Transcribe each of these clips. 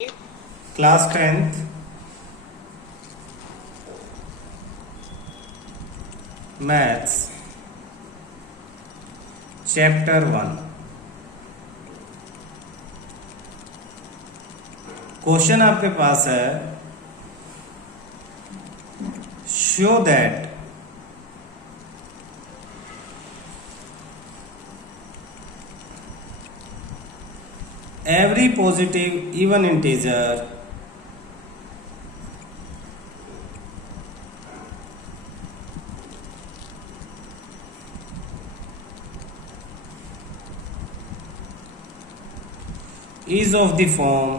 Class 10th maths chapter 1 question आपके पास है show that every positive even integer is of the form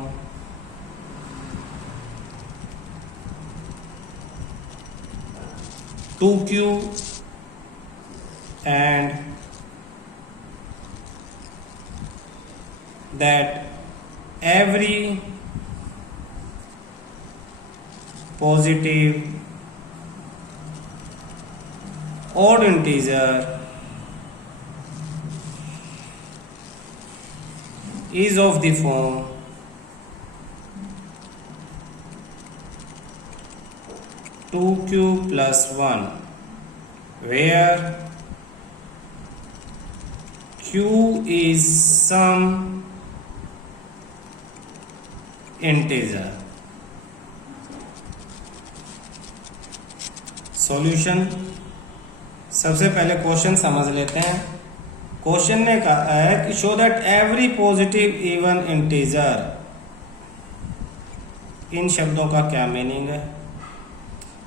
two q and that every positive odd integer is of the form 2q plus 1 where q is some integer. Solution, सबसे पहले question समझ लेते हैं। Question ने कहा है कि show that every positive even integer, इन शब्दों का क्या मीनिंग है?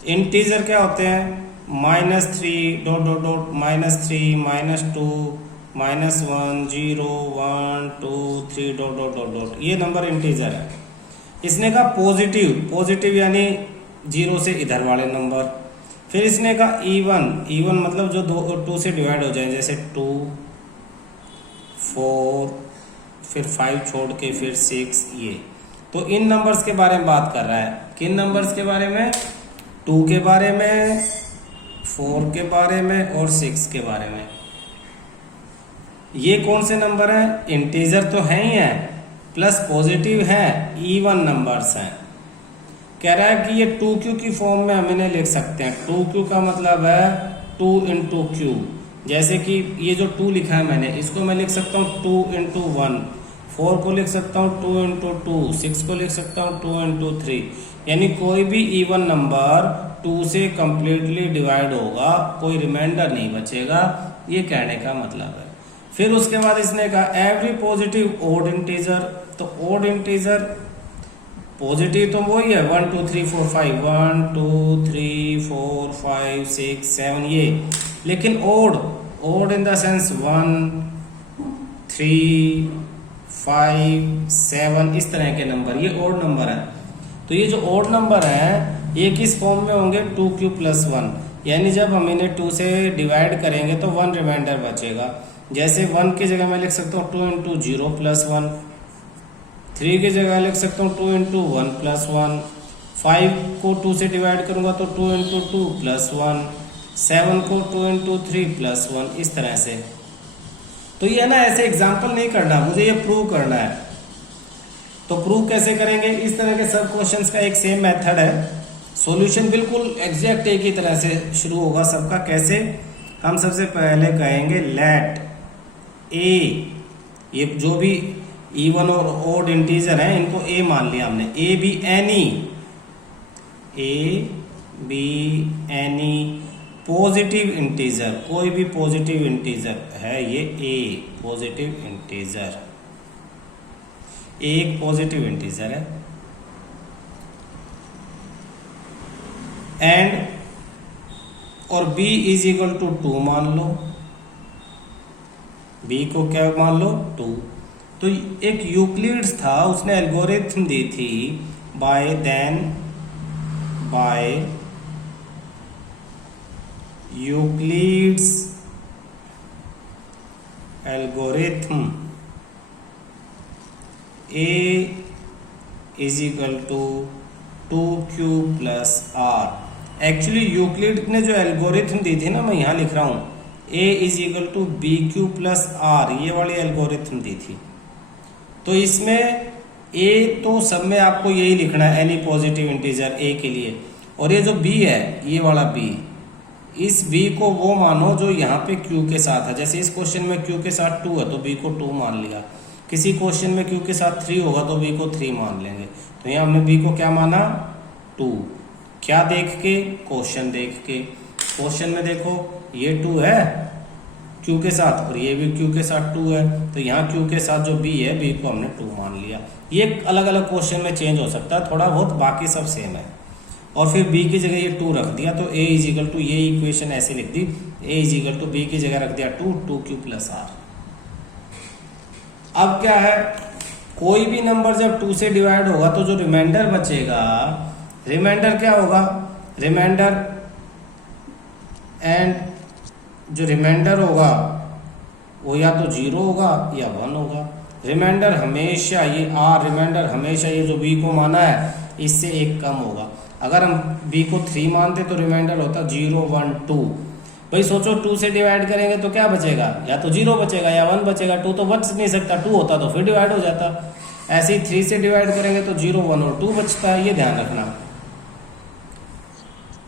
इंटीजर क्या होते हैं? -3 dot dot dot -3 -2 -1 0 1 2 3 dot dot dot dot, ये नंबर इंटीजर है। इसने कहा पॉजिटिव, पॉजिटिव यानी 0 से इधर वाले नंबर। फिर इसने कहा इवन, इवन मतलब जो 2 से डिवाइड हो जाए, जैसे 2 4 फिर 5 छोड़ के फिर 6, ये तो इन नंबर्स के बारे में बात कर रहा है। किन नंबर्स के बारे में? 2 के बारे में, 4 के बारे में और 6 के बारे में। ये कौन से नंबर हैं? इंटीजर तो है ही है, प्लस पॉजिटिव है, इवन नंबर्स हैं। कह रहा है कि ये 2q की फॉर्म में हम इन्हें लिख सकते हैं। 2q का मतलब है 2 इंटू क्यू। जैसे कि ये जो 2 लिखा है मैंने, इसको मैं लिख सकता हूँ 2 इंटू 1, 4 को लिख सकता हूँ 2 इंटू 2, 6 को लिख सकता हूँ 2 इंटू 3। यानी कोई भी इवन नंबर 2 से कंप्लीटली डिवाइड होगा, कोई रिमाइंडर नहीं बचेगा, ये कहने का मतलब है। फिर उसके बाद इसने कहा एवरी पॉजिटिव ओड इंटीजर, तो ओड इंटीजर पॉजिटिव तो वही है 1 2 3 4 5 1 2 3 4 5 6 7 ये, लेकिन odd, odd in the sense 1 3 5 7 इस तरह के नंबर, ये ओड नंबर है। तो ये जो ओड नंबर है ये किस फॉर्म में होंगे? 2q प्लस 1, यानी जब हम इन्हें 2 से डिवाइड करेंगे तो 1 रिमाइंडर बचेगा। जैसे 1 की जगह मैं लिख सकता हूँ 2 इंटू 0 प्लस 1, 3 की जगह लिख सकता हूँ 2 इंटू 1 प्लस 1, 5 को 2 से डिवाइड करूंगा तो 2 इंटू 2 प्लस 1, 7 को 2 इंटू 3 प्लस 1, इस तरह से। तो ये ना ऐसे एग्जाम्पल नहीं करना, मुझे ये प्रूव करना है। तो प्रूव कैसे करेंगे? इस तरह के सब क्वेश्चंस का एक सेम मेथड है। सॉल्यूशन बिल्कुल एग्जैक्ट एक ही तरह से शुरू होगा सबका। कैसे? हम सबसे पहले कहेंगे लेट ए, ये जो भी इवन और ओड इंटीजर हैं इनको ए मान लिया हमने। A be any positive integer, कोई भी पॉजिटिव इंटीजर है ये ए पॉजिटिव इंटीजर, एक पॉजिटिव इंटीजर है। एंड और b इज इक्वल टू 2 मान लो, b को क्या मान लो? 2। तो एक यूक्लिड्स था, उसने एल्गोरिथम दी थी by Euclid's algorithm a is equal to 2q plus r। Actually Euclid ने जो एल्गोरिथम दी थी ना, मैं यहाँ लिख रहा हूँ a is equal to b q plus r, ये वाली एल्गोरिथम दी थी। तो इसमें ए तो सब में आपको यही लिखना है, एनी पॉजिटिव इंटीजर ए के लिए। और ये जो बी है, ये वाला बी, इस बी को वो मानो जो यहाँ पे क्यू के साथ है। जैसे इस क्वेश्चन में क्यू के साथ 2 है तो बी को 2 मान लिया। किसी क्वेश्चन में क्यू के साथ 3 होगा तो बी को 3 मान लेंगे। तो यहाँ हमने बी को क्या माना, 2। क्या देख के, क्वेश्चन देख के। क्वेश्चन में देखो ये 2 है क्यू के साथ और ये भी क्यू के साथ 2 है, तो यहाँ क्यू के साथ जो बी है, बी को हमने 2 मान लिया। ये अलग अलग क्वेश्चन में चेंज हो सकता है थोड़ा बहुत, बाकी सब सेम है। और फिर बी की जगह ये 2 रख दिया, तो ए इज इक्वल टू, ये इक्वेशन ऐसे लिख दी, ए इज इक्वल टू बी की जगह रख दिया 2 क्यू प्लस आर। अब क्या है, कोई भी नंबर जब 2 से डिवाइड होगा तो जो रिमाइंडर बचेगा, रिमाइंडर क्या होगा, रिमाइंडर एंड जो रिमाइंडर होगा वो या तो 0 होगा या 1 होगा। रिमाइंडर हमेशा ये आर, रिमाइंडर हमेशा ये जो बी को माना है इससे 1 कम होगा। अगर हम बी को 3 मानते तो रिमाइंडर होता 0 1 2। भाई सोचो 2 से डिवाइड करेंगे तो क्या बचेगा, या तो 0 बचेगा या 1 बचेगा। 2 तो बच नहीं सकता, 2 होता तो फिर डिवाइड हो जाता। ऐसे ही 3 से डिवाइड करेंगे तो 0 1 और 2 बचता है, ये ध्यान रखना।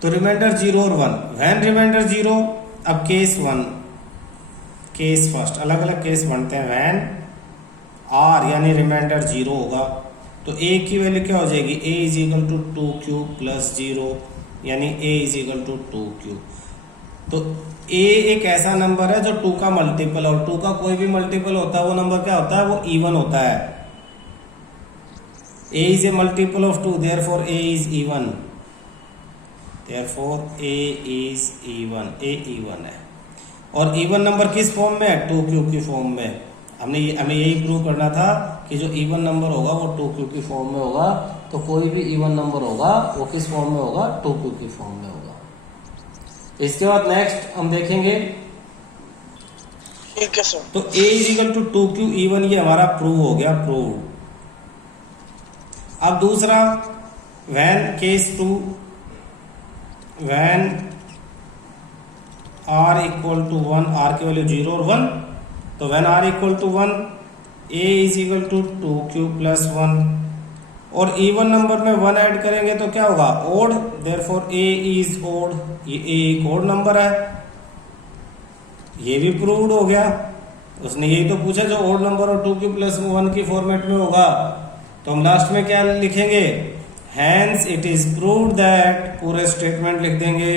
तो रिमाइंडर 0 और 1, वैन रिमाइंडर 0। अब केस 1, केस फर्स्ट, अलग अलग केस बनते हैं। वैन आर यानी रिमाइंडर 0 होगा तो ए की वैल्यू क्या हो जाएगी, a is equal to 2q plus 0, यानी ए इज इक्वल टू 2q। तो ए एक ऐसा नंबर है जो 2 का मल्टीपल, और 2 का कोई भी मल्टीपल होता है वो नंबर क्या होता है, वो इवन होता है। A is a multiple of 2, therefore a is even, therefore a is even, a even है। और इवन नंबर किस फॉर्म में है, 2q की फॉर्म में। हमें यही प्रूव करना था कि जो इवन नंबर होगा वो 2q की फॉर्म में होगा। तो कोई भी इवन नंबर होगा वो किस फॉर्म में होगा, 2q की फॉर्म में होगा। इसके बाद नेक्स्ट हम देखेंगे, ठीक है सर। तो a is equal to 2q even, ये हमारा प्रूव हो गया, प्रूव। अब दूसरा, when case 2, when r equal to 1, r की वैल्यू 0 और 1, तो when r equal to 1, a is equal to 2q plus 1। और इवन नंबर में 1 ऐड करेंगे तो क्या होगा, odd, therefore a is odd. ये a एक ओड नंबर है, ये भी प्रूव्ड हो गया। उसने यही तो पूछा जो ओड नंबर और 2q प्लस 1 की फॉर्मेट में होगा। तो हम लास्ट में क्या लिखेंगे, hence it is proved that, पूरे स्टेटमेंट लिख देंगे,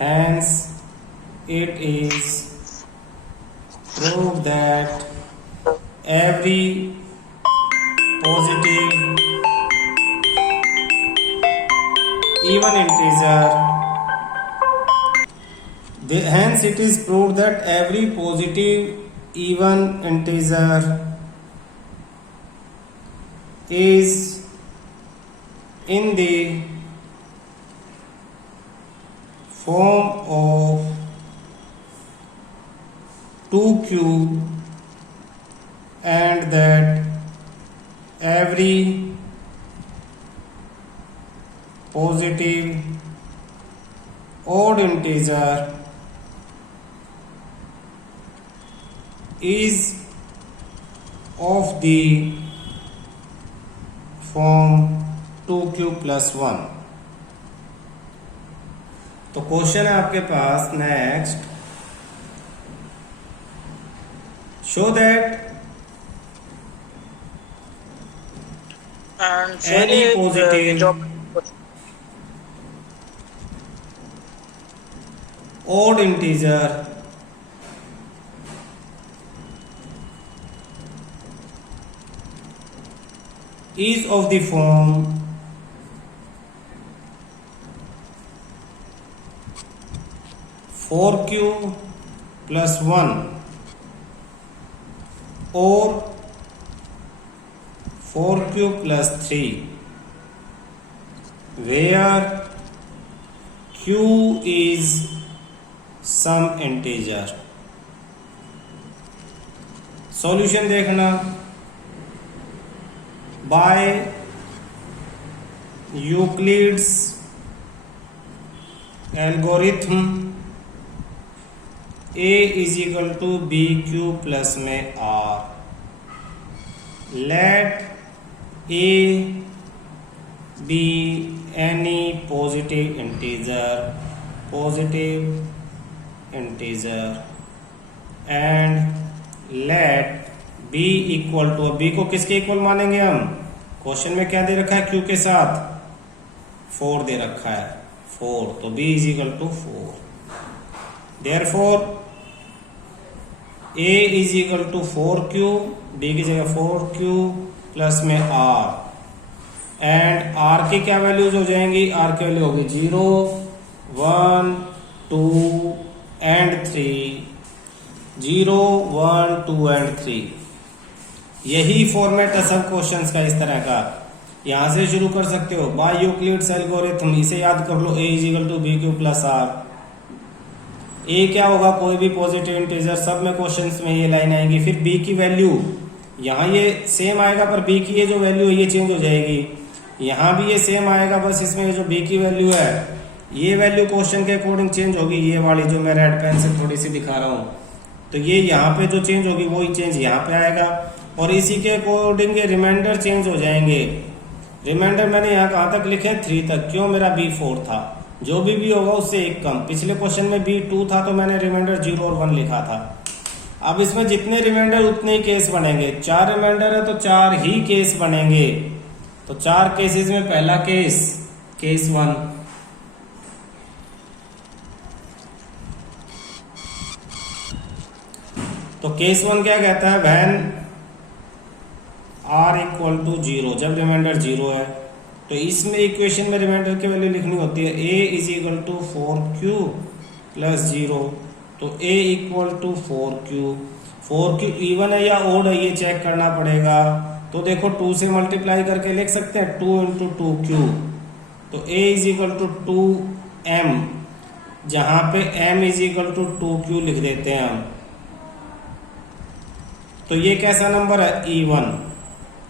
hence it is proved that every positive even integer, hence it is proved that every positive even integer is in the form of 2q and that every positive odd integer is of the form 2q plus 1। तो question है आपके पास next, show that and any positive odd integer is of the form 4q plus 1 or 4q plus 3, where q is some integer। Solution देखना, by Euclid's algorithm a is equal to b q plus में r, let A be any positive integer and let b equal to, b को किसके equal मानेंगे हम? Question में क्या दे रखा है q के साथ? 4 दे रखा है, 4, तो b is equal to 4। Therefore a is equal to 4q, b की जगह 4q प्लस में r, एंड r की क्या वैल्यूज हो जाएंगी? r की वैल्यू होगी 0, 1, 2 एंड 3, 0, 1, 2 एंड 3। यही फॉर्मेट है सब क्वेश्चंस का इस तरह का। यहां से शुरू कर सकते हो बाय यूक्लिड्स एल्गोरिथम, इसे याद कर लो, a is equal to b q plus r. a क्या होगा? कोई भी पॉजिटिव इंटीजर, सब में क्वेश्चंस में ये लाइन आएंगी। फिर b की वैल्यू, यहाँ ये सेम आएगा पर b की ये जो वैल्यू है ये चेंज हो जाएगी। यहाँ भी ये सेम आएगा, बस इसमें जो b की वैल्यू है ये वैल्यू क्वेश्चन के अकॉर्डिंग चेंज होगी, ये वाली जो मैं रेड पेन से थोड़ी सी दिखा रहा हूँ। तो ये यहाँ पे जो चेंज होगी वही चेंज यहाँ पे आएगा, और इसी के अकॉर्डिंग ये रिमाइंडर चेंज हो जाएंगे। रिमाइंडर मैंने यहाँ कहाँ तक लिखे? 3 तक। क्यों? मेरा b 4 था, जो भी होगा उससे एक कम। पिछले क्वेश्चन में b 2 था तो मैंने रिमाइंडर 0 और 1 लिखा था। अब इसमें जितने रिमाइंडर उतने ही केस बनेंगे। 4 रिमाइंडर है तो 4 ही केस बनेंगे। तो 4 केसेस में पहला केस, केस 1, तो केस 1 क्या कहता है? व्हेन r इक्वल टू 0, जब रिमाइंडर 0 है। तो इसमें इक्वेशन में रिमाइंडर की वैल्यू लिखनी होती है a is equal to 4q plus 0, तो a equal to 4q even है या ओड है ये चेक करना पड़ेगा। तो देखो 2 से मल्टीप्लाई करके लिख सकते हैं, 2 इंटू 2q, तो a is equal to 2m, जहां पे m is equal to 2q लिख देते हैं हम। तो ये कैसा नंबर है? Even,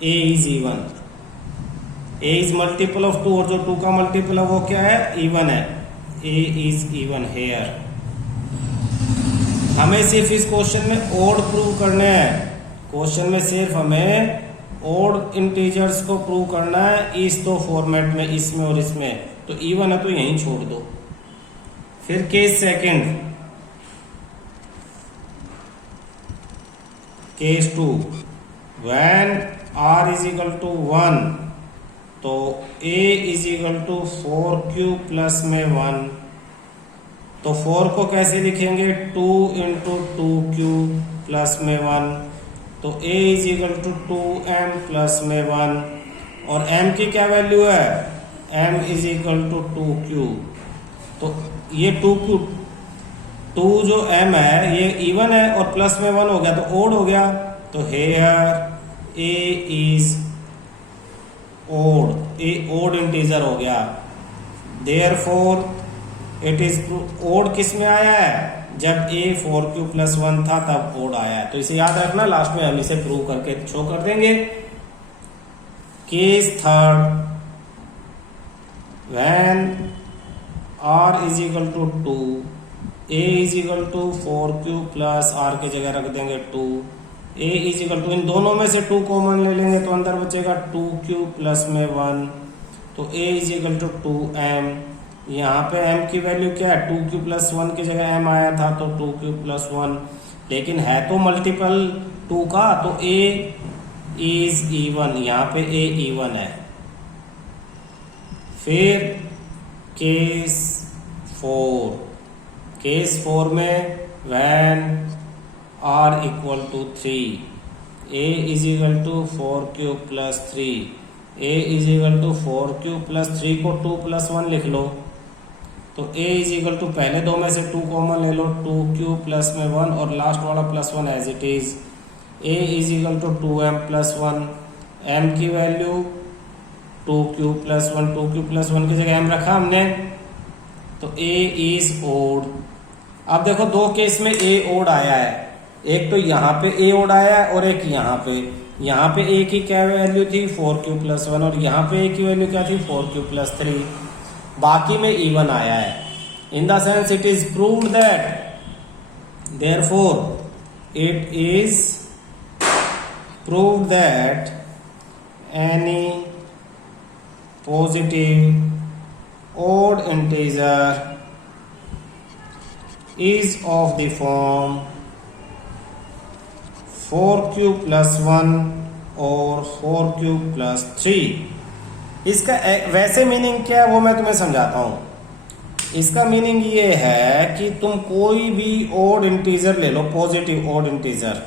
a is even, a is multiple of 2, और जो 2 का मल्टीपल है वो क्या है? इवन है, a इज इवन हेयर। हमें सिर्फ इस क्वेश्चन में ओड प्रूव करना है। क्वेश्चन में सिर्फ हमें ओड इंटीजर्स को प्रूव करना है इस दो फॉर्मेट में, इसमें और इसमें। तो इवन है तो यहीं छोड़ दो। फिर case second, case 2, when r is equal to 1, तो a is equal to 4q plus में 1। तो 4 को कैसे लिखेंगे? 2 इंटू 2q प्लस में 1, तो a is equal to 2m plus में 1, और m की क्या वैल्यू है? m is equal to 2q। तो ये 2q, 2 जो m है ये इवन है और प्लस में 1 हो गया तो ओड हो गया। तो here a is odd, a odd integer हो गया। देयरफॉर इट इज ओड किस में आया है? जब a 4q प्लस 1 था तब ओड आया है। तो इसे याद रखना, लास्ट में हम इसे प्रूव करके शो कर देंगे। Case third, when r is equal to 2, a is equal to 4q plus r की जगह रख देंगे 2, a इज इक्वल टू, इन दोनों में से 2 कॉमन ले लेंगे तो अंदर बचेगा 2q प्लस में 1, तो a is equal to 2m। यहाँ पे m की वैल्यू क्या है? 2q प्लस 1 की जगह m आया था तो 2q प्लस 1, लेकिन है तो मल्टीपल 2 का, तो a इज इवन, यहाँ पे a इवन है। फिर केस 4, केस 4 में when r equal to 3, a is equal to 4q plus 3, a is equal to 4q plus 3 को 2 प्लस 1 लिख लो, तो a इज इक्वल टू, पहले दो में से 2 कॉमन ले लो, 2q प्लस में 1 और लास्ट वाला plus 1 as it is. a is equal to 2m plus 1, m की value 2q plus 1, 2q plus 1 की जगह m रखा हमने, तो a इज ओड। अब देखो दो केस में a ओड आया है, एक तो यहाँ पे a ओड आया है और एक यहाँ पे। यहाँ पे a की क्या वैल्यू थी? 4q प्लस 1, और यहाँ पे a की वैल्यू क्या थी? 4q plus 3। बाकी में इवन आया है। इन the sense it is proved that, therefore it is proved that any positive odd integer is of the form 4q plus 1 और 4q plus 3। इसका वैसे मीनिंग क्या है वो मैं तुम्हें समझाता हूं। इसका मीनिंग ये है कि तुम कोई भी ओड इंटीजर ले लो, पॉजिटिव ओड इंटीजर,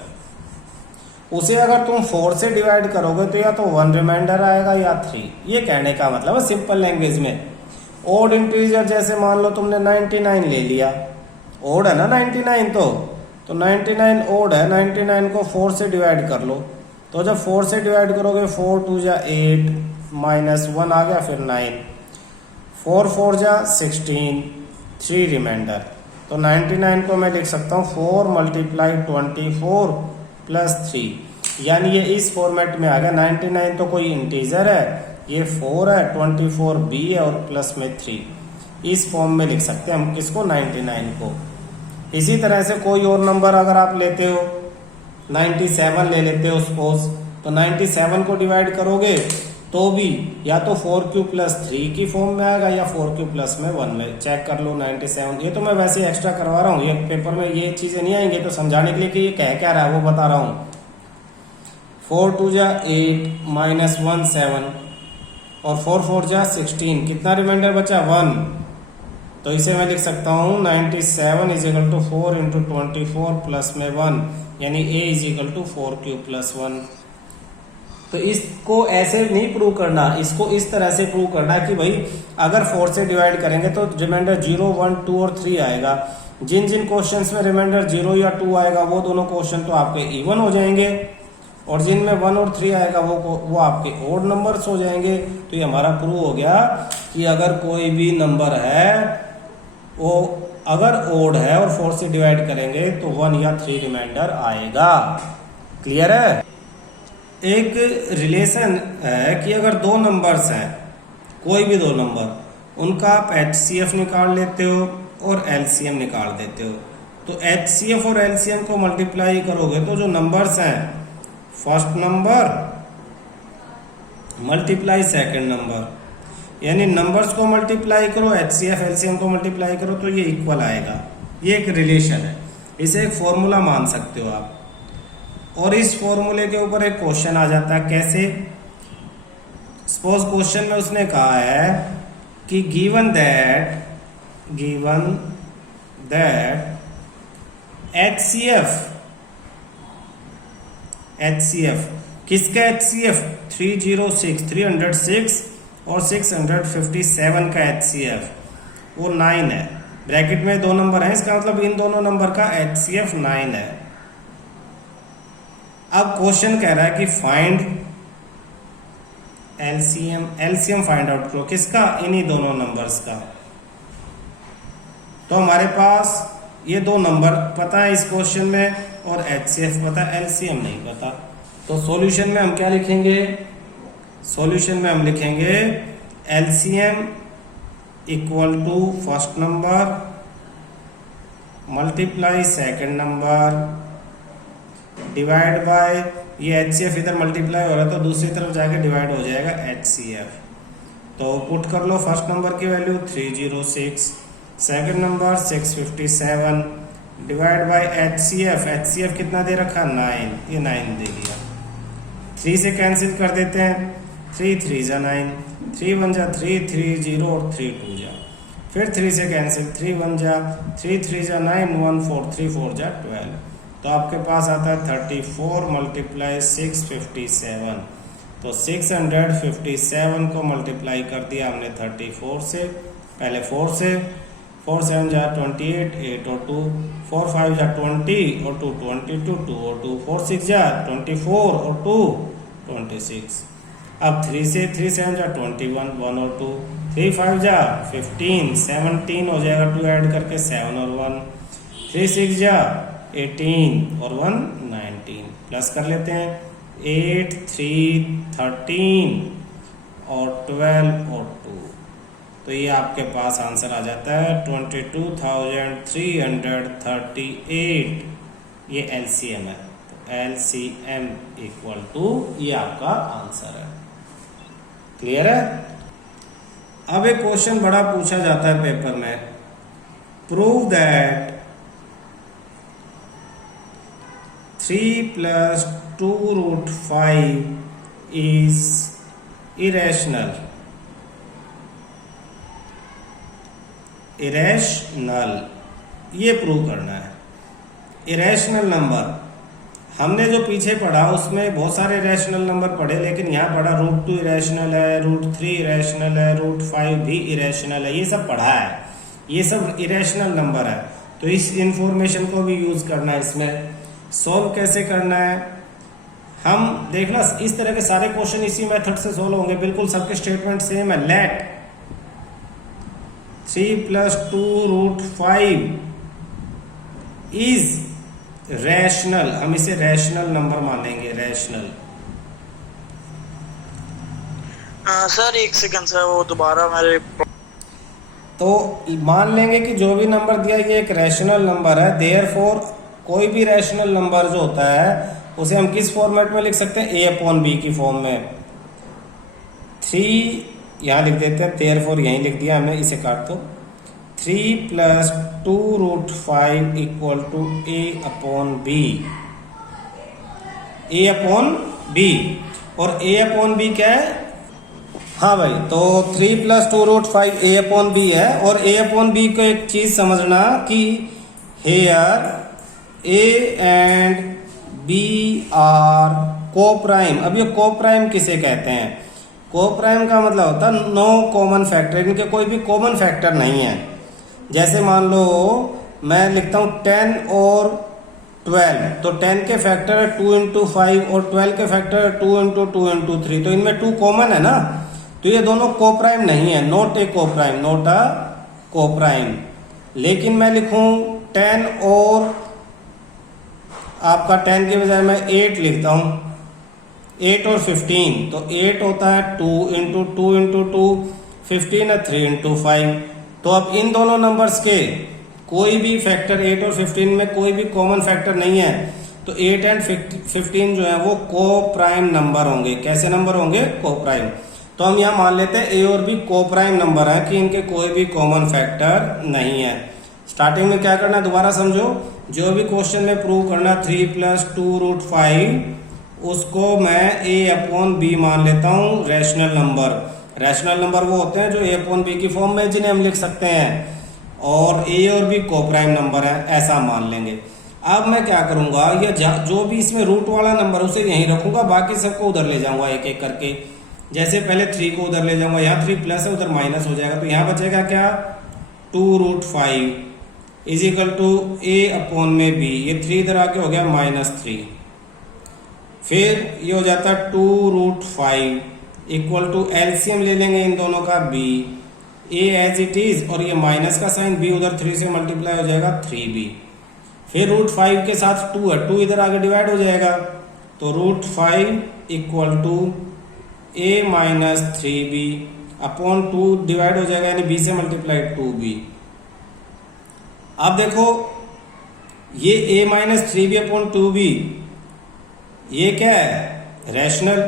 उसे अगर तुम 4 से डिवाइड करोगे तो या तो 1 रिमाइंडर आएगा या 3। ये कहने का मतलब है सिंपल लैंग्वेज में, ओड इंटीजर जैसे मान लो तुमने 99 ले लिया, ओड है ना 99, तो 99 ओड है, 99 को 4 से डिवाइड कर लो। तो जब 4 से डिवाइड करोगे 4 2 जा 8 माइनस 1 आ गया, फिर 9, 4 4 जा 16, 3 रिमाइंडर। तो 99 को मैं लिख सकता हूँ 4 मल्टीप्लाई 24 प्लस 3, यानी ये इस फॉर्मेट में आ गया। 99 तो कोई इंटीजर है, ये 4 है, 24 b है और प्लस में 3, इस फॉर्म में लिख सकते हैं हम किसको, 99 को। इसी तरह से कोई और नंबर अगर आप लेते हो, 97 ले लेते हो सपोज, तो 97 को डिवाइड करोगे तो भी या तो 4q प्लस 3 की फॉर्म में आएगा या 4q प्लस में 1 में। चेक कर लो 97, ये तो मैं वैसे एक्स्ट्रा करवा रहा हूँ, ये पेपर में ये चीजें नहीं आएंगे तो समझाने के लिए कि ये कह क्या रहा है वो बता रहा हूँ। 4 2 जा 8 माइनस 1 7 और 4 4 जा 16, कितना रिमाइंडर बचा 1। तो इसे मैं लिख सकता हूँ 97 is equal to 4 into 24 plus में 1, यानी a is equal to 4q plus 1। तो इसको ऐसे नहीं प्रूव करना, इसको इस तरह से प्रूव करना कि भाई अगर 4 से डिवाइड करेंगे तो रिमाइंडर 0 1 2 और 3 आएगा। जिन जिन क्वेश्चंस में रिमाइंडर 0 या 2 आएगा वो दोनों क्वेश्चन तो आपके इवन हो जाएंगे, और जिनमें 1 और 3 आएगा वो आपके ओड नंबर्स हो जाएंगे। तो ये हमारा प्रूव हो गया कि अगर कोई भी नंबर है वो अगर ओड है और 4 से डिवाइड करेंगे तो 1 या 3 रिमाइंडर आएगा। क्लियर है। एक रिलेशन है कि अगर दो नंबर्स हैं, कोई भी दो नंबर, उनका आप HCF निकाल लेते हो और LCM निकाल देते हो, तो HCF और LCM को मल्टीप्लाई करोगे तो जो नंबर्स हैं, first number multiply second number, यानी नंबर्स को मल्टीप्लाई करो, HCF LCM को मल्टीप्लाई करो तो ये इक्वल आएगा। ये एक रिलेशन है, इसे एक फॉर्मूला मान सकते हो आप। और इस फॉर्मूले के ऊपर एक क्वेश्चन आ जाता है, कैसे? सपोज क्वेश्चन में उसने कहा है कि गिवन दैट HCF किसका HCF 306 और 657 का HCF वो 9 है। ब्रैकेट में दो नंबर है, इसका मतलब इन दोनों नंबर का HCF 9 है। अब क्वेश्चन कह रहा है कि फाइंड LCM फाइंड आउट करो, किसका? इन्हीं दोनों नंबर्स का। तो हमारे पास ये दो नंबर पता है इस क्वेश्चन में और HCF पता है, LCM नहीं पता। तो सॉल्यूशन में हम क्या लिखेंगे? सॉल्यूशन में हम लिखेंगे LCM equal to first number multiply second number divide by, ये HCF इधर मल्टीप्लाई हो रहा है तो दूसरी तरफ जाके डिवाइड हो जाएगा HCF। तो पुट कर लो फर्स्ट नंबर की value 306, second number 657 divide by HCF कितना दे रखा? 9, ये 9 दे दिया। 3 से कैंसिल कर देते हैं, 3 3 जा 9, 3 1 जा 3, 3 0 और 3 2 जा, फिर 3 से कैंसिल, 3 1 जा 3, 3 जा 9, 1 4 3 4 जा 12। तो आपके पास आता है 34 मल्टीप्लाई 657। तो 657 को मल्टीप्लाई कर दिया हमने 34 से, पहले 4 से, 4 7 जा 28, 8 और 2, 4 5 जा 20 और 2 22, 2 और 2, 4 6 जा 24 और 2 26। अब 3 से 3 7 जा 21, 1 और 2, 3 5 जा 15, 17 हो जाएगा 2 ऐड करके 7 और 1, 3 6 जा 18 और 1 19, प्लस कर लेते हैं 8 3 13 और 12 और 2। तो ये आपके पास आंसर आ जाता है 22,338। ये LCM है, तो LCM इक्वल टू ये आपका आंसर है। क्लियर है। अब एक क्वेश्चन बड़ा पूछा जाता है पेपर में, prove that 3 + 2√5 is irrational. Irrational ये प्रूव करना है। इरेशनल नंबर हमने जो पीछे पढ़ा उसमें बहुत सारे इरेशनल नंबर पढ़े, लेकिन यहाँ पढ़ा √2 इरेशनल है, √3 इरेशनल है, √5 भी इरेशनल है, ये सब पढ़ा है। ये सब इरेशनल नंबर है, तो इस इंफॉर्मेशन को भी यूज करना है। इसमें सॉल्व कैसे करना है, हम देखना इस तरह के सारे क्वेश्चन इसी मेथड से सॉल्व होंगे, बिल्कुल सबके स्टेटमेंट सेम है। लेट 3 + 2√5 इज रैशनल, हम इसे रैशनल नंबर मानेंगे, रैशनल। सर एक सेकंड सर, वो दोबारा मेरे तो मान लेंगे कि जो भी नंबर दिया ये एक रैशनल नंबर है। देयरफॉर कोई भी रैशनल नंबर जो होता है उसे हम किस फॉर्मेट में लिख सकते हैं, a/b की फॉर्म में। 3 यहाँ लिख देते हैं, देयरफॉर यहीं लिख दिया हमने, इसे काट दो। 3 + 2√5 = a/b। a/b और a/b क्या है, हाँ भाई, तो 3 + 2√5 a/b है। और a/b को एक चीज समझना कि here a and b are coprime. अब ये कोप्राइम किसे कहते हैं, कोप्राइम का मतलब होता है नो कॉमन फैक्टर, इनके कोई भी कॉमन फैक्टर नहीं है। जैसे मान लो मैं लिखता हूँ 10 और 12, तो 10 के फैक्टर है 2 × 5 और 12 के फैक्टर है 2 × 2 × 3, तो इनमें 2 कॉमन है ना, तो ये दोनों कोप्राइम नहीं है, not a coprime, not a coprime. लेकिन मैं लिखूं 10 और आपका 10 के बजाय मैं 8 लिखता हूं, 8 और 15, तो 8 होता है 2 × 2 × 2, 15 है 3 × 5। तो अब इन दोनों नंबर्स के कोई भी फैक्टर 8 और 15 में कोई भी कॉमन फैक्टर नहीं है, तो 8 एंड 15 जो है वो कोप्राइम नंबर होंगे। कैसे नंबर होंगे, कोप्राइम। तो हम यहाँ मान लेते हैं ए और बी कोप्राइम नंबर है कि इनके कोई भी कॉमन फैक्टर नहीं है। स्टार्टिंग में क्या करना है दोबारा समझो, जो भी क्वेश्चन में प्रूव करना 3 + 2√5 उसको मैं a/b मान लेता हूँ रैशनल नंबर। रैशनल नंबर वो होते हैं जो a/b की फॉर्म में जिन्हें हम लिख सकते हैं, और a और b कोप्राइम नंबर है, ऐसा मान लेंगे। अब मैं क्या करूंगा, ये जो भी इसमें रूट वाला नंबर उसे यहीं रखूंगा, बाकी सबको उधर ले जाऊंगा एक एक करके। जैसे पहले 3 को उधर ले जाऊंगा, यहाँ 3 प्लस है उधर माइनस हो जाएगा, तो यहाँ बचेगा क्या 2√5 = a/b। ये 3 इधर आके हो गया -3। फिर ये हो जाता 2√5 = एलसीएम ले लेंगे इन दोनों का b, a as it is, और ये माइनस का साइन b उधर 3 से मल्टीप्लाई हो जाएगा 3b। फिर √5 के साथ 2 है, 2 इधर आगे डिवाइड हो जाएगा, तो √5 = a - 3b अपॉन 2 डिवाइड हो जाएगा, यानी b से मल्टीप्लाई 2b। अब देखो ये a - 3b अपॉन 2b ये क्या है, रैशनल।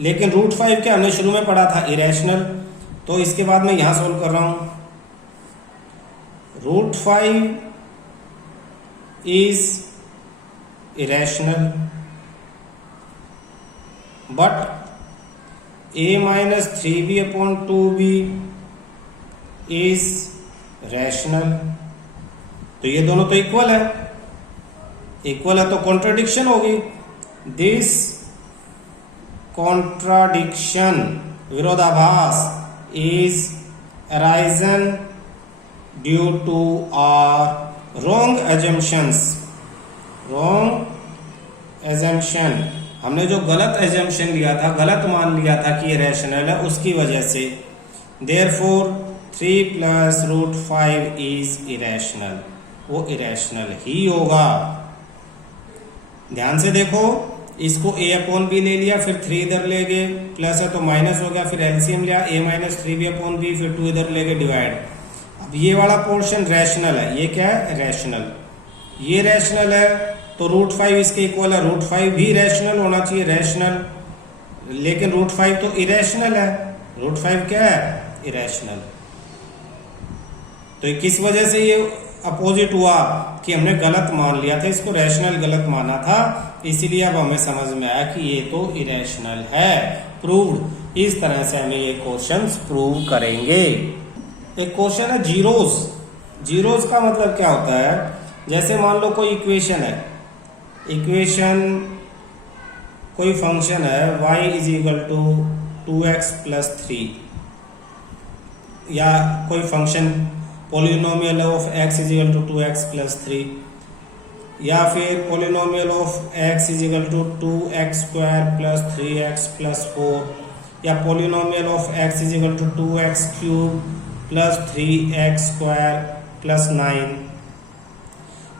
लेकिन √5 क्या हमने शुरू में पढ़ा था, इरेशनल। तो इसके बाद मैं यहां सोल्व कर रहा हूं, √5 is irrational but a - 3b upon 2b is rational. तो ये दोनों तो इक्वल है, इक्वल है तो कॉन्ट्राडिक्शन होगी। दिस कॉन्ट्राडिक्शन, विरोधाभास, is arisen due to our wrong assumptions. Wrong assumption, हमने जो गलत एजम्पशन लिया था, गलत मान लिया था कि ये रैशनल है, उसकी वजह से। देयरफॉर 3 + √5 इज इरेशनल, वो इरेशनल ही होगा। ध्यान से देखो, इसको a/b ले लिया, फिर 3 इधर ले गए, प्लस है तो माइनस हो गया, फिर एलसीएम लिया a - 3b/b, फिर 2 इधर ले गए डिवाइड। अब ये वाला पोर्शन रैशनल है, ये क्या है, रैशनल। ये रैशनल है तो √5 इसके इक्वल है, √5 भी रैशनल होना चाहिए, रैशनल। लेकिन रूट 5 तो इरेशनल है, रूट 5 क्या है, इरेशनल। तो किस वजह से ये अपोजिट हुआ कि हमने गलत मान लिया था, इसको रैशनल गलत माना था, इसीलिए अब हमें समझ में आया कि ये तो इरेशनल है, प्रूव्ड। इस तरह से हमें ये क्वेश्चंस प्रूव करेंगे। एक क्वेश्चन है जीरोस। जीरोस का मतलब क्या होता है, जैसे मान लो कोई इक्वेशन है, इक्वेशन कोई फंक्शन है y is equal to 2x plus 3, या कोई function polynomial of x is equal to 2x plus 3, या फिर polynomial of x is equal to 2x square plus 3x plus 4, या polynomial of x is equal to 2x cube plus 3x square plus 9।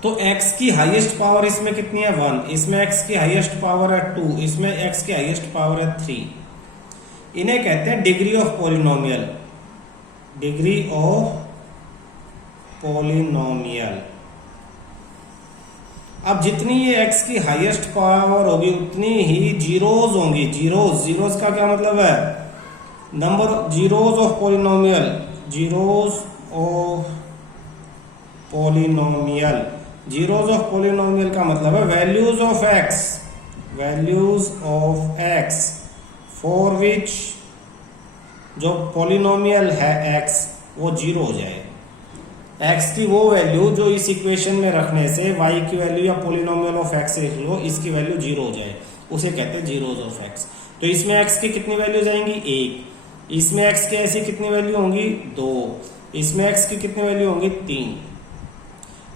तो x की highest power इसमें कितनी है, 1, इसमें x की हाईएस्ट पावर है 2, इसमें x की हाईएस्ट पावर है 3। इन्हें कहते हैं degree of polynomial, degree of polynomial. अब जितनी ये x की हाईएस्ट पावर होगी उतनी ही जीरोज होंगी। जीरोज का क्या मतलब है, number zeros of polynomial, zeros of polynomial. Zeros of polynomial का मतलब है values of x, values of x for which जो पोलिनोमियल है x वो जीरो हो जाए। x की वो वैल्यू जो इस इक्वेशन में रखने से y की वैल्यू या पोलिनोमियल ऑफ x लिख लो, इसकी वैल्यू जीरो हो जाए, उसे कहते हैं जीरोज ऑफ x। तो इसमें x की कितनी वैल्यू जाएंगी, 1, इसमें x की ऐसी कितनी वैल्यू होंगी, 2, इसमें x की कितनी वैल्यू होंगी, 3।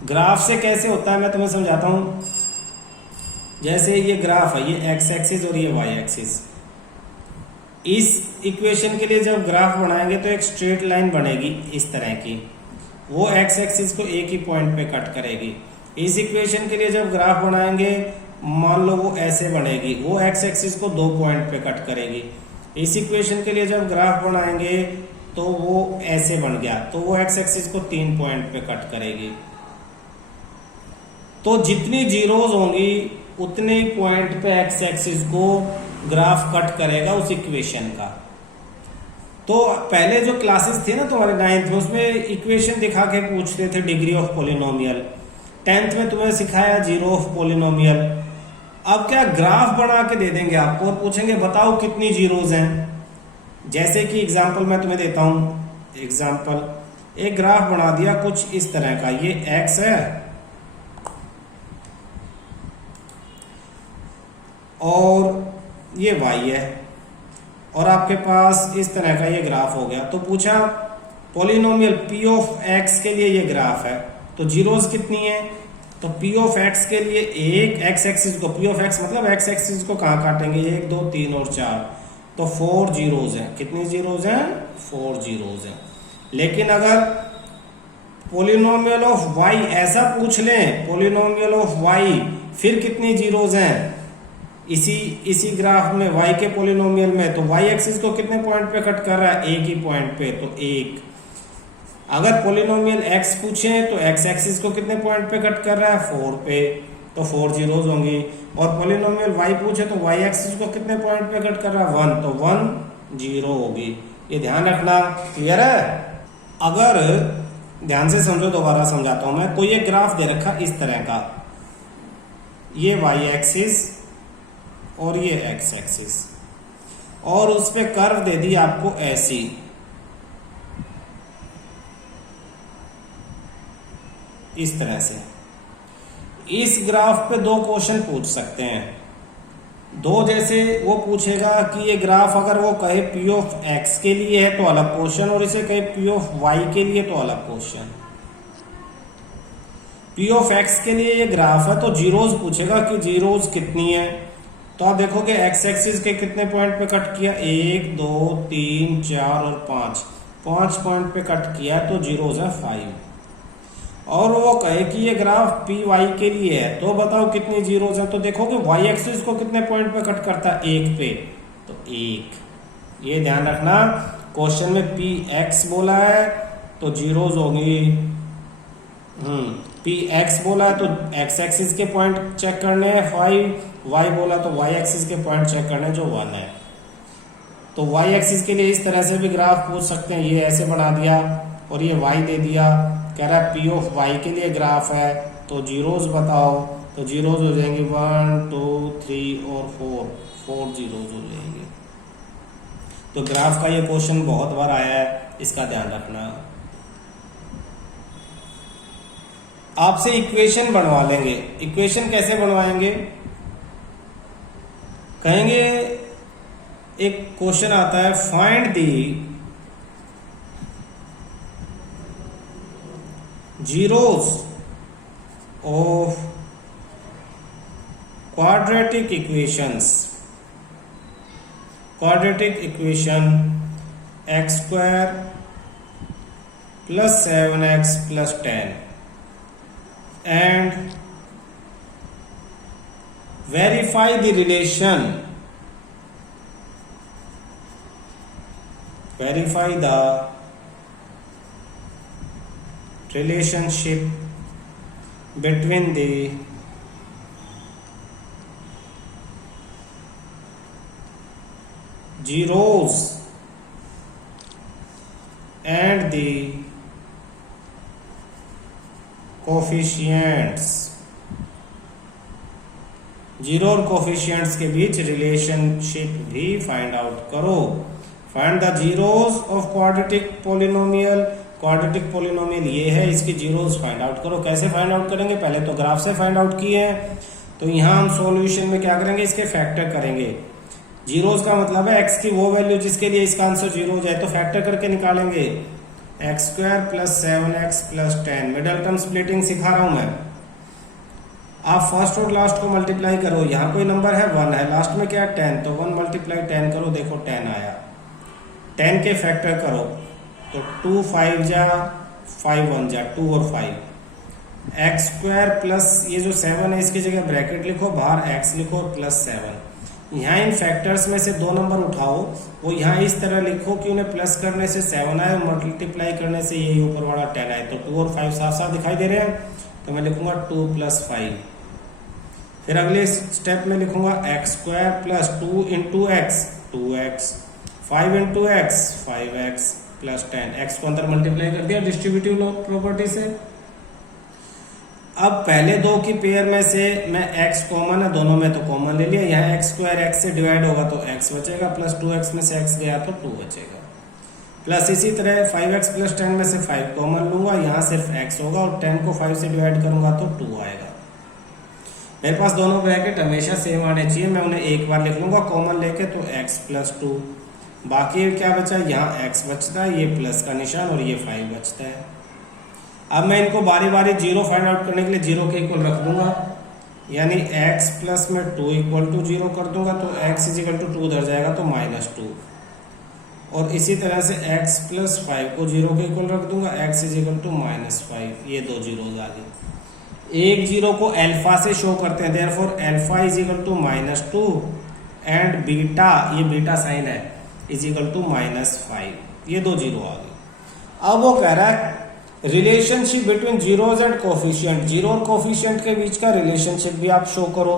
ग्राफ से कैसे होता है मैं तुम्हें समझाता हूं। जैसे ये ग्राफ है, ये x एक्सिस और ये y एक्सिस। इस इक्वेशन के लिए जब ग्राफ बनाएंगे तो एक स्ट्रेट लाइन बनेगी इस तरह की, वो x एक्सिस को एक ही पॉइंट पे कट करेगी। इस इक्वेशन के लिए जब ग्राफ बनाएंगे मान लो वो ऐसे बनेगी, वो x एक्सिस को 2 पॉइंट पे कट करेगी। इस इक्वेशन के लिए जब ग्राफ बनाएंगे तो वो ऐसे बन गया, तो वो x एक्सिस को 3 पॉइंट पे कट करेगी। तो जितनी जीरोज होंगी उतने ही पॉइंट पे x एक्सिस को ग्राफ कट करेगा उस इक्वेशन का। तो पहले जो क्लासेस थे ना तुम्हारे 9th में, उसमें इक्वेशन दिखा के पूछते थे डिग्री ऑफ पोलिनोमियल। 10th में तुम्हें सिखाया जीरो ऑफ पोलिनोमियल। अब क्या ग्राफ बना के दे देंगे आपको और पूछेंगे बताओ कितनी जीरोज हैं। जैसे कि एग्जांपल मैं तुम्हें देता हूं, एग्जांपल एक ग्राफ बना दिया कुछ इस तरह का, ये x है और ये y है, और आपके पास इस तरह का ये ग्राफ हो गया। तो पूछा पोलिनोमियल p ऑफ x के लिए ये ग्राफ है, तो जीरोज कितनी है, तो p ऑफ x के लिए एक x एक्सिस को, p ऑफ x मतलब x एक्सिस को कहाँ काटेंगे, 1 2 3 और 4, तो 4 जीरोज हैं। कितनी जीरोज हैं, 4 जीरोज हैं। लेकिन अगर पोलिनोमियल ऑफ y ऐसा पूछ लें, पोलिनोमियल ऑफ y फिर कितनी जीरोज हैं इसी ग्राफ में y के पोलिनोमियल में, तो y एक्सिस को कितने पॉइंट पे कट कर रहा है, एक ही पॉइंट पे, तो 1। अगर पोलिनोमियल x पूछे तो x एक्सिस को कितने पॉइंट पे कट कर रहा है, 4 पे, तो 4 जीरोज होंगी। और पोलिनोमियल y पूछे तो y एक्सिस को कितने पॉइंट पे कट कर रहा है, 1, तो 1 जीरो होगी। ये ध्यान रखना, क्लियर है। अगर ध्यान से समझो, दोबारा समझाता हूं मैं। कोई एक ग्राफ दे रखा इस तरह का, ये y एक्सिस और ये x एक्सिस, और उस पे कर्व दे दी आपको ऐसी, इस तरह से। इस ग्राफ पे 2 क्वेश्चन पूछ सकते हैं, दो। जैसे वो पूछेगा कि ये ग्राफ अगर वो कहे p ऑफ x के लिए है तो अलग क्वेश्चन, और इसे कहे p ऑफ y के लिए तो अलग क्वेश्चन। p ऑफ x के लिए ये ग्राफ है तो जीरोज पूछेगा कि जीरोज कितनी है। तो आप देखोगे x एक्सिस के कितने पॉइंट पे कट किया, 1 2 3 4 और 5 पॉइंट पे कट किया, तो जीरोज है 5। और वो कहे कि ये ग्राफ पी वाई के लिए है तो बताओ कितनी जीरोज है। तो देखोगे y एक्सिस को कितने पॉइंट पे कट करता है, 1 पे, तो 1। ये ध्यान रखना, क्वेश्चन में पी एक्स बोला है तो जीरोज होंगी, पी एक्स बोला है तो x एक्सिस के पॉइंट चेक करने हैं 5, y बोला तो y एक्सिस के पॉइंट चेक करने जो 1 है। तो वाई एक्सिस के लिए इस तरह से भी ग्राफ पूछ सकते हैं, ये ऐसे बना दिया और ये वाई दे दिया, कह रहा है पी ऑफ वाई के लिए ग्राफ है तो जीरोज बताओ, तो जीरोज हो जाएंगे 1 2 3 और 4 जीरोज हो जाएंगे। तो ग्राफ का ये क्वेश्चन बहुत बार आया है, इसका ध्यान रखना। आपसे इक्वेशन बनवा लेंगे। इक्वेशन कैसे बनवाएंगे, कहेंगे एक क्वेश्चन आता है find the zeros of quadratic equations, quadratic equation x square plus 7x plus 10 and verify the relation, verify the relationship between the zeros and the coefficients, zero और कोफिशिएंट्स के बीच रिलेशनशिप भी find out करो। Find the zeros of quadratic polynomial, quadratic polynomial ये है, इसके zeros find out करो। कैसे find out करेंगे, पहले तो ग्राफ से फाइंड आउट किए हैं, तो यहाँ हम सॉल्यूशन में क्या करेंगे, इसके फैक्टर करेंगे। जीरोस का मतलब है एक्स की वो वैल्यू जिसके लिए इसका आंसर जीरो हो जाए, तो फैक्टर करके निकालेंगे x square plus 7x plus 10। Middle term splitting सिखा रहा हूं मैं, आप फर्स्ट और लास्ट को मल्टीप्लाई करो। यहाँ कोई नंबर है 1 है, लास्ट में क्या है 10, तो 1 मल्टीप्लाई 10 करो, देखो 10 आया। 10 के फैक्टर करो तो 2 5 जा 5 1 जा 2 और 5। एक्स स्क्वायर प्लस ये जो 7 है इसकी जगह ब्रैकेट लिखो, बाहर x लिखो प्लस 7। यहाँ इन फैक्टर्स में से दो नंबर उठाओ, वो यहाँ इस तरह लिखो कि उन्हें प्लस करने से 7 आए और मल्टीप्लाई करने से ये ऊपर वाला 10 आए। तो 2 और 5 साफ साफ दिखाई दे रहे हैं, तो मैं लिखूंगा 2 प्लस 5। फिर अगले स्टेप में लिखूंगा x square plus 2 into x 2x, 5 into x 5x plus 10। X को अंदर मल्टीप्लाई कर दिया डिस्ट्रीब्यूटिव प्रॉपर्टी से। अब पहले दो की पेयर में से मैं x कॉमन है, दोनों में तो कॉमन ले लिया। यहाँ एक्स स्क्वायर एक्स से डिवाइड होगा तो x बचेगा, प्लस 2x में से x गया तो 2 बचेगा। प्लस इसी तरह 5x प्लस 10 में से 5 कॉमन लूंगा, यहाँ सिर्फ x होगा और 10 को 5 से डिवाइड करूंगा तो 2 आएगा। मेरे पास दोनों ब्रैकेट हमेशा सेम आने चाहिए, मैं उन्हें एक बार लिख लूंगा कॉमन लेके, तो x प्लस 2। बाकी क्या बचा, यहाँ x बचता है, ये प्लस का निशान और ये 5 बचता है। अब मैं इनको बारी बारी जीरो फाइंड आउट करने के लिए जीरो के इक्वल रख दूंगा, यानी x प्लस में 2 इक्वल टू जीरो कर दूंगा, तो x इज इक्वल टू 2 उधर जाएगा तो -2। और इसी तरह से x प्लस 5 को जीरो के इक्वल रख दूंगा, x इज इक्वल टू -5। ये दो जीरो आ गए। एक जीरो को अल्फा से शो करते हैं, therefore alpha is equal to -2 and beta, ये बीटा साइन है, इज इक्वल टू -5। ये दो जीरो आ गए। अब वो कह रहा है relationship between zeros and coefficient, zero और कोफिशिएंट के बीच का रिलेशनशिप भी आप शो करो।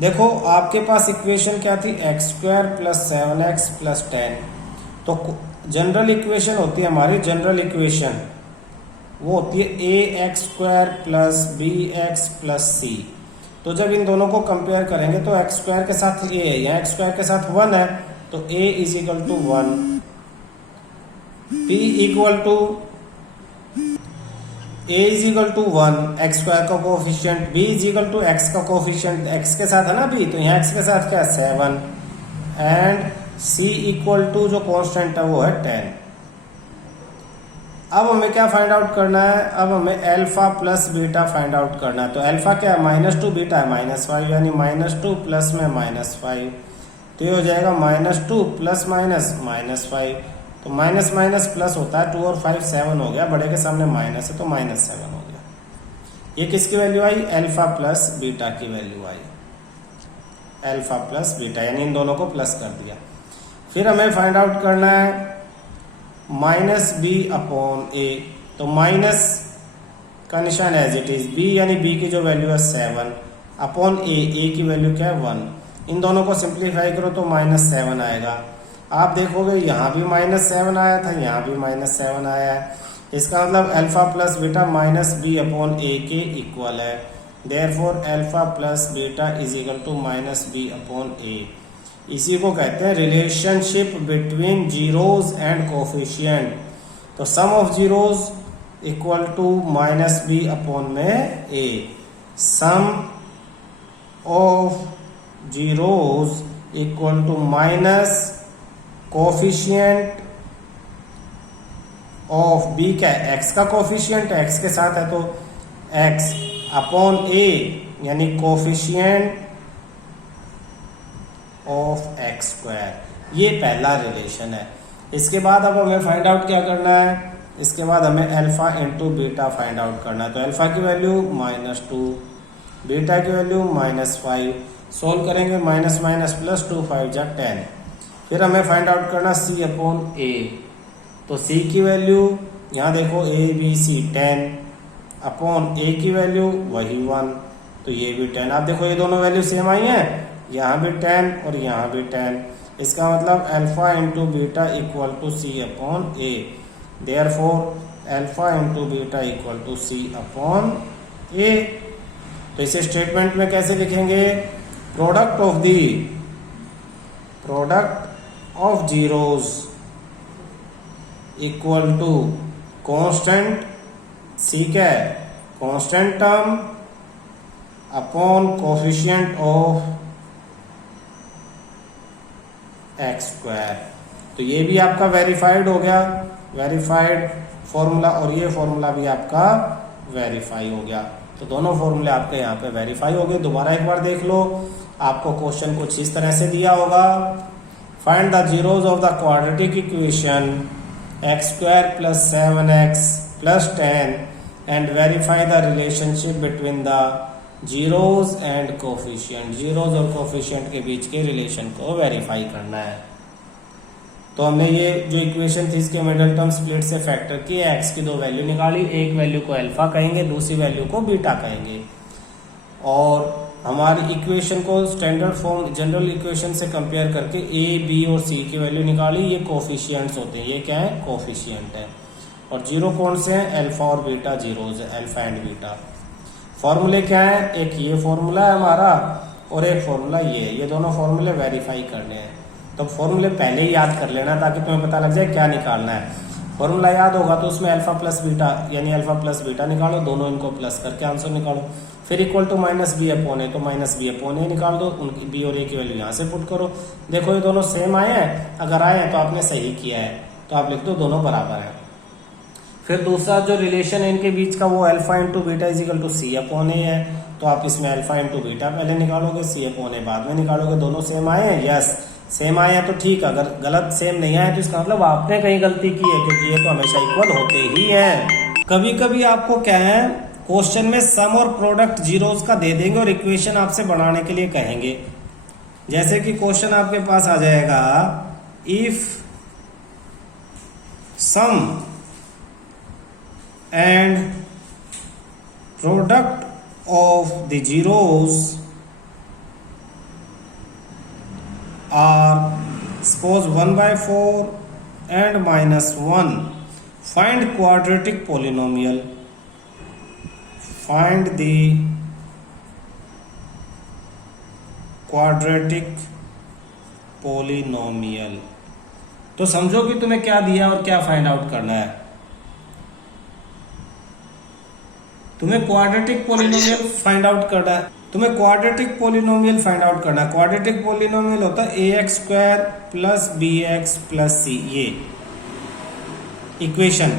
देखो आपके पास इक्वेशन क्या थी, x square plus 7x plus 10। तो जनरल इक्वेशन होती है हमारी, जनरल इक्वेशन वो होती है a x square plus b x plus c. तो जब इन दोनों को कंपेयर करेंगे तो एक्स स्क्वायर के साथ ए है, यहाँ एक्स स्क्वायर के साथ 1 है, तो a is equal to 1, b equal to a is equal to 1 x square का coefficient, b is equal to x का कोफिशिएंट, x के साथ है ना b, तो यहाँ x के साथ क्या है 7 एंड c इक्वल टू जो कांस्टेंट है वो है 10। अब हमें क्या फाइंड आउट करना है, अब हमें alpha plus beta find out करना है। तो अल्फा क्या है -2, बीटा है -5, यानी -2 प्लस में -5, तो ये हो जाएगा -2 प्लस -5। तो माइनस माइनस प्लस होता है, 2 और 5 7 हो गया, बड़े के सामने माइनस है तो -7 हो गया। ये किसकी वैल्यू आई, अल्फा प्लस बीटा की वैल्यू आई, अल्फा प्लस बीटा, यानी इन दोनों को प्लस कर दिया। फिर हमें फाइंड आउट करना है -b अपॉन a, तो माइनस का निशान एज इट इज, b यानी b की जो वैल्यू है 7 अपॉन a की वैल्यू क्या है 1। इन दोनों को सिंप्लीफाई करो तो -7 आएगा। आप देखोगे यहाँ भी -7 आया था, यहाँ भी -7 आया है। इसका मतलब अल्फा प्लस बीटा -b/a के इक्वल है। Therefore alpha plus beta is equal to -b/a। इसी को कहते हैं relationship between zeros and coefficient. तो sum of zeros equal to -b/a। Sum of zeros equal to minus coefficient of b क्या है, x का कोफिशिएंट x के साथ है तो x अपॉन a, यानी कोफिशिएंट ऑफ x स्क्वायर। ये पहला रिलेशन है। इसके बाद अब हमें फाइंड आउट क्या करना है, इसके बाद हमें alpha into beta find out करना है। तो अल्फा की वैल्यू -2, बीटा की वैल्यू -5। सोल्व करेंगे माइनस माइनस प्लस 2 5 जा 10। फिर हमें फाइंड आउट करना c अपॉन a। तो c की वैल्यू यहाँ देखो a b c 10 upon a की वैल्यू वही 1, तो ये भी 10। आप देखो ये दोनों वैल्यू सेम आई हैं, यहाँ भी 10 और यहाँ भी 10। इसका मतलब alpha into beta equal to c upon a। देयरफॉर alpha into beta equal to c upon a। तो इसे स्टेटमेंट में कैसे लिखेंगे, product of zeros equal to constant c क्या है, constant term upon coefficient of x square. तो ये भी आपका वेरीफाइड हो गया, वेरीफाइड फॉर्मूला, और ये फॉर्मूला भी आपका वेरीफाई हो गया। तो दोनों फॉर्मूले आपके यहाँ पे वेरीफाई हो गए। दोबारा एक बार देख लो, आपको क्वेश्चन कुछ इस तरह से दिया होगा, find the zeros of the quadratic equation x square plus 7x plus 10 and verify the relationship between the zeros and coefficient. Zeros और कोफिशिएंट के बीच के रिलेशन को वेरीफाई करना है। तो हमने ये जो इक्वेशन थी इसके मिडिल टर्म स्प्लिट से फैक्टर किए, x की दो वैल्यू निकाली, एक वैल्यू को अल्फा कहेंगे, दूसरी वैल्यू को बीटा कहेंगे, और हमारी इक्वेशन को स्टैंडर्ड फॉर्म जनरल इक्वेशन से कंपेयर करके a b और c की वैल्यू निकाली। ये कोफिशिएंट्स होते हैं, ये क्या है, कोफिशिएंट है। और जीरो कौन से हैं, अल्फा और बीटा जीरोज है, अल्फा एंड बीटा। फॉर्मूले क्या है, एक ये फॉर्मूला है हमारा और एक फॉर्मूला ये है। ये दोनों फॉर्मूले वेरीफाई करने हैं। तो फॉर्मूले पहले ही याद कर लेना ताकि तुम्हें पता लग जाए क्या निकालना है। फॉर्मूला याद होगा तो उसमें अल्फा प्लस बीटा यानी अल्फा प्लस बीटा निकालो, दोनों इनको प्लस करके आंसर निकालो। फिर इक्वल टू -b/a, तो -b/a निकाल दो, उनकी b और a की वैल्यू यहाँ से पुट करो। देखो ये दोनों सेम आए हैं, अगर आए हैं तो आपने सही किया है, तो आप लिख दो दोनों बराबर हैं। फिर दूसरा जो रिलेशन है इनके बीच का, वो alpha into beta is equal to c/a है। तो आप इसमें अल्फा इंटू बीटा पहले निकालोगे, c/a बाद में निकालोगे। दोनों सेम आए हैं, यस सेम आए हैं तो ठीक। अगर गलत सेम नहीं आए तो इसका मतलब आपने कहीं गलती की है, क्योंकि ये तो हमेशा इक्वल होते ही हैं। कभी कभी आपको क्या है, क्वेश्चन में सम और प्रोडक्ट जीरोज का दे देंगे और इक्वेशन आपसे बनाने के लिए कहेंगे। जैसे कि क्वेश्चन आपके पास आ जाएगा, if sum and product of the zeros are suppose 1/4 and -1, find quadratic polynomial, find the quadratic polynomial। तो समझो कि तुम्हें क्या दिया और क्या फाइंड आउट करना है। तुम्हें क्वाड्रेटिक पोलिनोमियल फाइंड आउट करना है। क्वाड्रेटिक पोलिनोमियल होता है ax² plus bx plus c, ये इक्वेशन।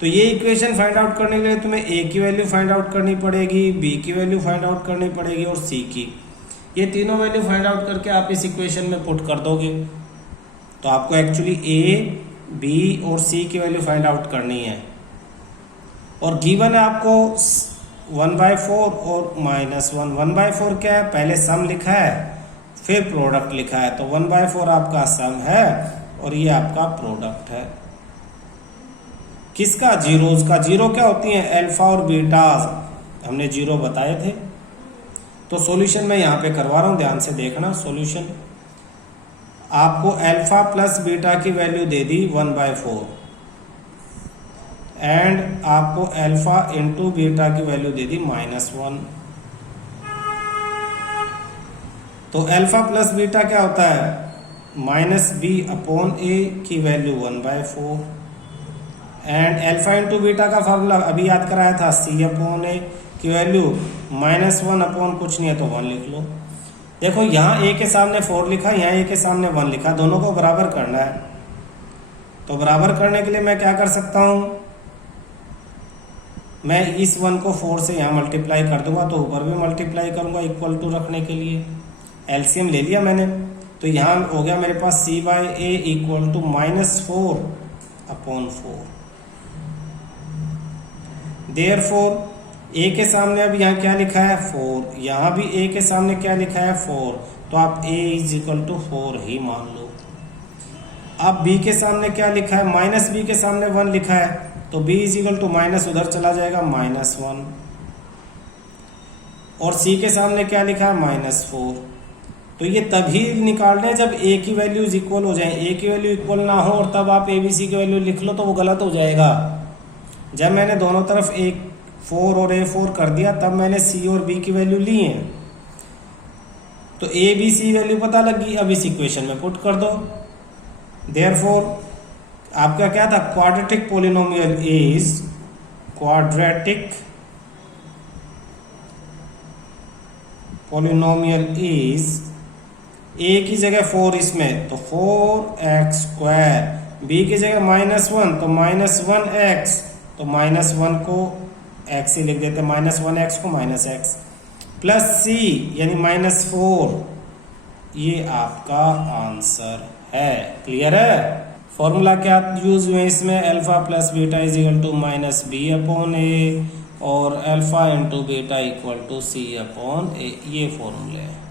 तो ये इक्वेशन फाइंड आउट करने के लिए तुम्हें a की वैल्यू फाइंड आउट करनी पड़ेगी, b की वैल्यू फाइंड आउट करनी पड़ेगी और c की। ये तीनों वैल्यू फाइंड आउट करके आप इस इक्वेशन में पुट कर दोगे। तो आपको एक्चुअली a, b और c की वैल्यू फाइंड आउट करनी है। और गिवन है आपको 1/4 और -1। 1/4 क्या है, पहले सम लिखा है फिर प्रोडक्ट लिखा है, तो 1/4 आपका सम है और ये आपका प्रोडक्ट है। किसका, जीरोज का। जीरो क्या होती है, अल्फा और बीटा, हमने जीरो बताए थे। तो सॉल्यूशन मैं यहाँ पे करवा रहा हूँ, ध्यान से देखना। सॉल्यूशन आपको अल्फा प्लस बीटा की वैल्यू दे दी 1/4 एंड आपको अल्फा इंटू बीटा की वैल्यू दे दी -1। तो अल्फा प्लस बीटा क्या होता है, -b/a की value 1/4 and alpha into beta का फॉर्मूला अभी याद कराया था, c/a की वैल्यू -1 कुछ नहीं है तो 1 लिख लो। देखो यहाँ a के सामने 4 लिखा, यहाँ a के सामने 1 लिखा, दोनों को बराबर करना है। तो बराबर करने के लिए मैं क्या कर सकता हूँ, मैं इस 1 को 4 से यहाँ मल्टीप्लाई कर दूंगा, तो ऊपर भी मल्टीप्लाई करूंगा इक्वल टू रखने के लिए। एलसीएम ले लिया मैंने, तो यहाँ हो गया मेरे पास c/a equal to -4/4। Therefore a के सामने अब यहाँ क्या लिखा है 4, यहाँ भी a के सामने क्या लिखा है 4, तो आप a इक्वल टू 4 ही मान लो। अब b के सामने क्या लिखा है, -b के सामने 1 लिखा है, तो b इक्वल टू माइनस उधर चला जाएगा -1, और c के सामने क्या लिखा है -4। तो ये तभी निकालने जब a की वैल्यूज इक्वल हो जाए, a की वैल्यू इक्वल ना हो और तब आप a b c की वैल्यू लिख लो तो वो गलत हो जाएगा। जब मैंने दोनों तरफ 4 और a4 कर दिया तब मैंने c और b की वैल्यू ली है, तो a b c वैल्यू पता लगी। अब इस इक्वेशन में पुट कर दो। देयरफॉर आपका क्या था, क्वाड्रेटिक पोलिनोमियल इज a की जगह 4 इसमें तो 4x², b की जगह -1 तो -1x, तो -1 को x ही लिख देते, -1x को -x प्लस c यानी -4। ये आपका आंसर है। क्लियर है? फॉर्मूला क्या यूज हुए इसमें, alpha plus beta is equal to -b/a और alpha into beta equal to c/a, ये फॉर्मूले है।